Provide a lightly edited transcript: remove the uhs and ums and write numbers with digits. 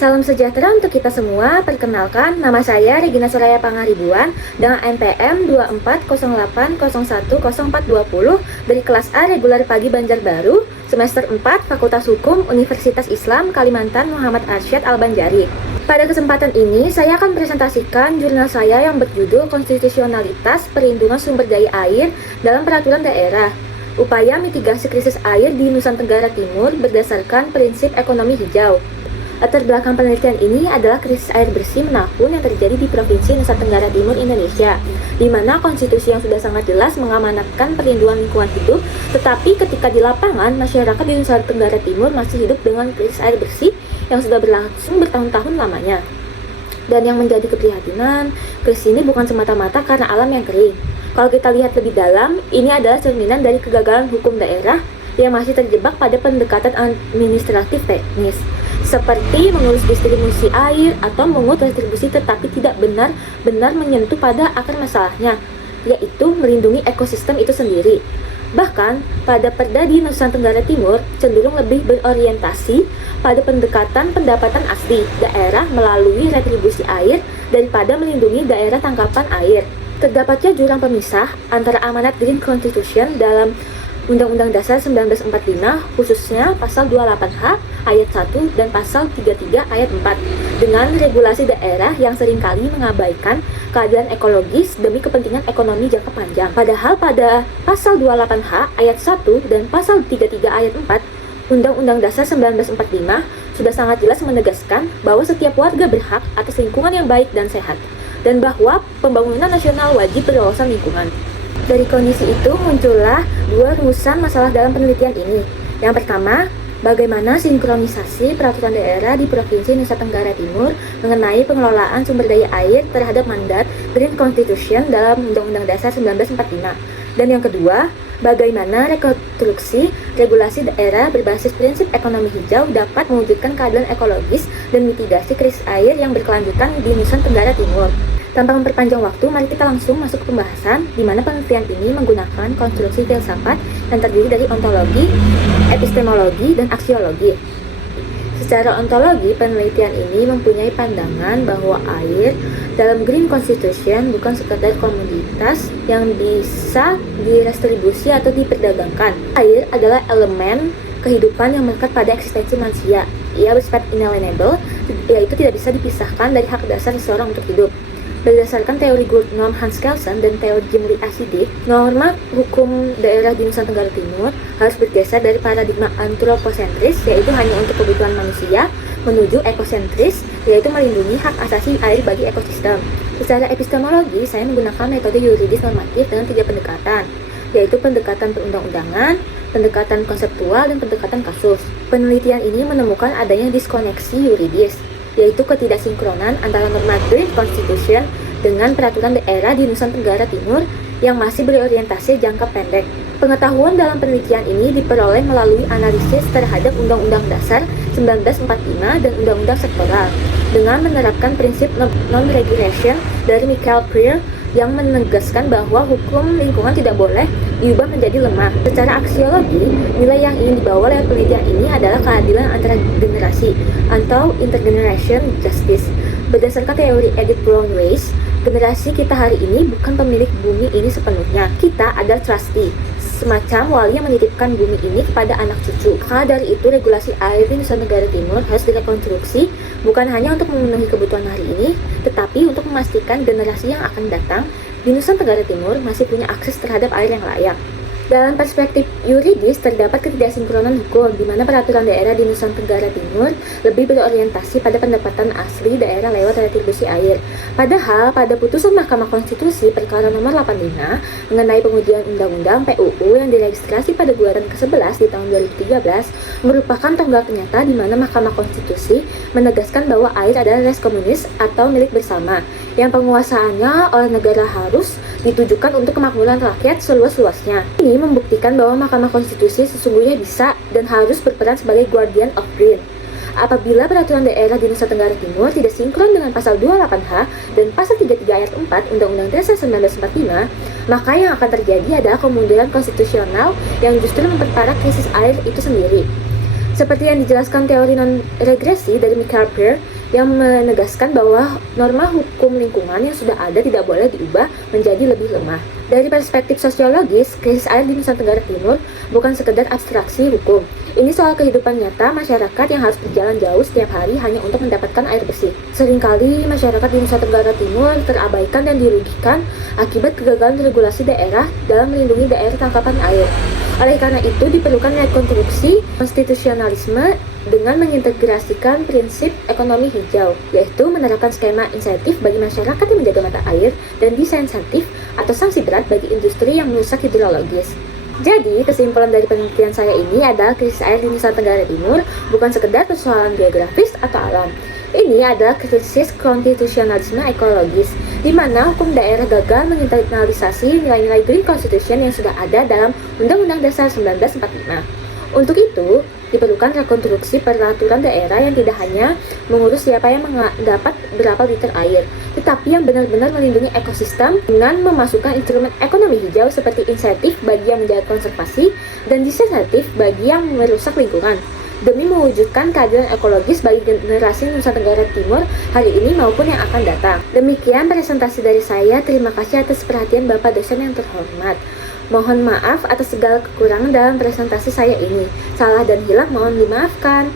Salam sejahtera untuk kita semua. Perkenalkan, nama saya Regina Soraya Pangaribuan dengan NPM 2408010420 dari kelas A reguler pagi Banjarbaru, semester 4, Fakultas Hukum, Universitas Islam Kalimantan Muhammad Arsyad Al-Banjari. Pada kesempatan ini, saya akan presentasikan jurnal saya yang berjudul Konstitusionalitas Perlindungan Sumber Daya Air dalam Peraturan Daerah. Upaya mitigasi krisis air di Nusa Tenggara Timur berdasarkan prinsip ekonomi hijau. Latar belakang penelitian ini adalah krisis air bersih menahun yang terjadi di Provinsi Nusa Tenggara Timur, Indonesia, di mana konstitusi yang sudah sangat jelas mengamanatkan perlindungan lingkungan hidup, tetapi ketika di lapangan, masyarakat di Nusa Tenggara Timur masih hidup dengan krisis air bersih yang sudah berlangsung bertahun-tahun lamanya. Dan yang menjadi keprihatinan, krisis ini bukan semata-mata karena alam yang kering. Kalau kita lihat lebih dalam, ini adalah cerminan dari kegagalan hukum daerah yang masih terjebak pada pendekatan administratif teknis, seperti mengurus distribusi air atau mengut retribusi tetapi tidak benar-benar menyentuh pada akar masalahnya, yaitu melindungi ekosistem itu sendiri. Bahkan, pada Perda di Nusa Tenggara Timur cenderung lebih berorientasi pada pendekatan pendapatan asli daerah melalui retribusi air daripada melindungi daerah tangkapan air. Terdapatnya jurang pemisah antara amanat Green Constitution dalam Undang-Undang Dasar 1945, khususnya Pasal 28H ayat 1 dan Pasal 33 ayat 4, dengan regulasi daerah yang seringkali mengabaikan keadilan ekologis demi kepentingan ekonomi jangka panjang. Padahal pada Pasal 28H ayat 1 dan Pasal 33 ayat 4 Undang-Undang Dasar 1945 sudah sangat jelas menegaskan bahwa setiap warga berhak atas lingkungan yang baik dan sehat, dan bahwa pembangunan nasional wajib berwawasan lingkungan. Dari kondisi itu muncullah dua rumusan masalah dalam penelitian ini. Yang pertama, bagaimana sinkronisasi peraturan daerah di Provinsi Nusa Tenggara Timur mengenai pengelolaan sumber daya air terhadap mandat Green Constitution dalam Undang-Undang Dasar 1945. Dan yang kedua, bagaimana rekonstruksi regulasi daerah berbasis prinsip ekonomi hijau dapat mewujudkan keadilan ekologis dan mitigasi krisis air yang berkelanjutan di Nusa Tenggara Timur. Tanpa memperpanjang waktu, mari kita langsung masuk ke pembahasan, di mana penelitian ini menggunakan konstruksi filsafat yang terdiri dari ontologi, epistemologi, dan aksiologi. Secara ontologi, penelitian ini mempunyai pandangan bahwa air dalam Green Constitution bukan sekadar komoditas yang bisa direstribusi atau diperdagangkan. Air adalah elemen kehidupan yang melekat pada eksistensi manusia. Ia bersifat inalienable, yaitu tidak bisa dipisahkan dari hak dasar seseorang untuk hidup. Berdasarkan teori Gurdon Hans Kelsen dan teori Jim Lee Asidik, norma hukum daerah di Nusa Tenggara Timur harus bergeser dari paradigma antroposentris, yaitu hanya untuk kebutuhan manusia, menuju ekosentris, yaitu melindungi hak asasi air bagi ekosistem. Secara epistemologi, saya menggunakan metode yuridis normatif dengan 3 pendekatan, yaitu pendekatan perundang-undangan, pendekatan konseptual, dan pendekatan kasus. Penelitian ini menemukan adanya diskoneksi yuridis, yaitu ketidaksinkronan antara norma Green Constitution dengan peraturan daerah di Nusa Tenggara Timur yang masih berorientasi jangka pendek. Pengetahuan dalam penelitian ini diperoleh melalui analisis terhadap Undang-Undang Dasar 1945 dan Undang-Undang Sektoral dengan menerapkan prinsip non-regression dari Michael Prior yang menegaskan bahwa hukum lingkungan tidak boleh diubah menjadi lemah. Secara aksiologi, nilai yang ingin dibawa lewat penelitian ini adalah keadilan antara generasi atau intergeneration justice. Berdasarkan teori Edith Brown Weiss, generasi kita hari ini bukan pemilik bumi ini sepenuhnya. Kita adalah trustee, semacam wali yang menitipkan bumi ini kepada anak cucu. Karena dari itu, regulasi air di Nusa Tenggara Timur harus direkonstruksi bukan hanya untuk memenuhi kebutuhan hari ini, tetapi untuk memastikan generasi yang akan datang di Nusa Tenggara Timur masih punya akses terhadap air yang layak. Dalam perspektif yuridis, terdapat ketidaksinkronan hukum, di mana peraturan daerah di Nusa Tenggara Timur lebih berorientasi pada pendapatan asli daerah lewat retribusi air. Padahal, pada putusan Mahkamah Konstitusi perkara nomor 85 mengenai pengujian Undang-Undang PUU yang diregistrasi pada Gelaran ke-11 di tahun 2013 merupakan tonggak nyata di mana Mahkamah Konstitusi menegaskan bahwa air adalah res komunis atau milik bersama, yang penguasaannya oleh negara harus ditujukan untuk kemakmuran rakyat seluas-luasnya. Ini membuktikan bahwa Mahkamah Konstitusi sesungguhnya bisa dan harus berperan sebagai guardian of green. Apabila peraturan daerah di Nusa Tenggara Timur tidak sinkron dengan Pasal 28H dan Pasal 33 ayat 4 Undang-Undang Dasar 1945, maka yang akan terjadi adalah kemunduran konstitusional yang justru memperparah krisis air itu sendiri. Seperti yang dijelaskan teori non-regresi dari Michael Peer, yang menegaskan bahwa norma hukum lingkungan yang sudah ada tidak boleh diubah menjadi lebih lemah. Dari perspektif sosiologis, krisis air di Nusa Tenggara Timur bukan sekedar abstraksi hukum. Ini soal kehidupan nyata masyarakat yang harus berjalan jauh setiap hari hanya untuk mendapatkan air bersih. Seringkali masyarakat di Nusa Tenggara Timur terabaikan dan dirugikan akibat kegagalan regulasi daerah dalam melindungi daerah tangkapan air. Oleh karena itu, diperlukan rekonstruksi konstitusionalisme dengan mengintegrasikan prinsip ekonomi hijau, yaitu menerapkan skema insentif bagi masyarakat yang menjaga mata air dan disinsentif atau sanksi berat bagi industri yang merusak hidrologis. Jadi, kesimpulan dari penelitian saya ini adalah krisis air di Nusa Tenggara Timur bukan sekedar persoalan geografis atau alam. Ini adalah krisis konstitusionalisme ekologis, di mana hukum daerah gagal menginternalisasi nilai-nilai Green Constitution yang sudah ada dalam Undang-Undang Dasar 1945. Untuk itu, diperlukan rekonstruksi peraturan daerah yang tidak hanya mengurus siapa yang mendapat berapa liter air, tetapi yang benar-benar melindungi ekosistem dengan memasukkan instrumen ekonomi hijau seperti insentif bagi yang menjaga konservasi dan disinsentif bagi yang merusak lingkungan, demi mewujudkan keadilan ekologis bagi generasi Nusa Tenggara Timur hari ini maupun yang akan datang. Demikian presentasi dari saya. Terima kasih atas perhatian Bapak dosen yang terhormat. Mohon maaf atas segala kekurangan dalam presentasi saya ini. Salah dan hilang mohon dimaafkan.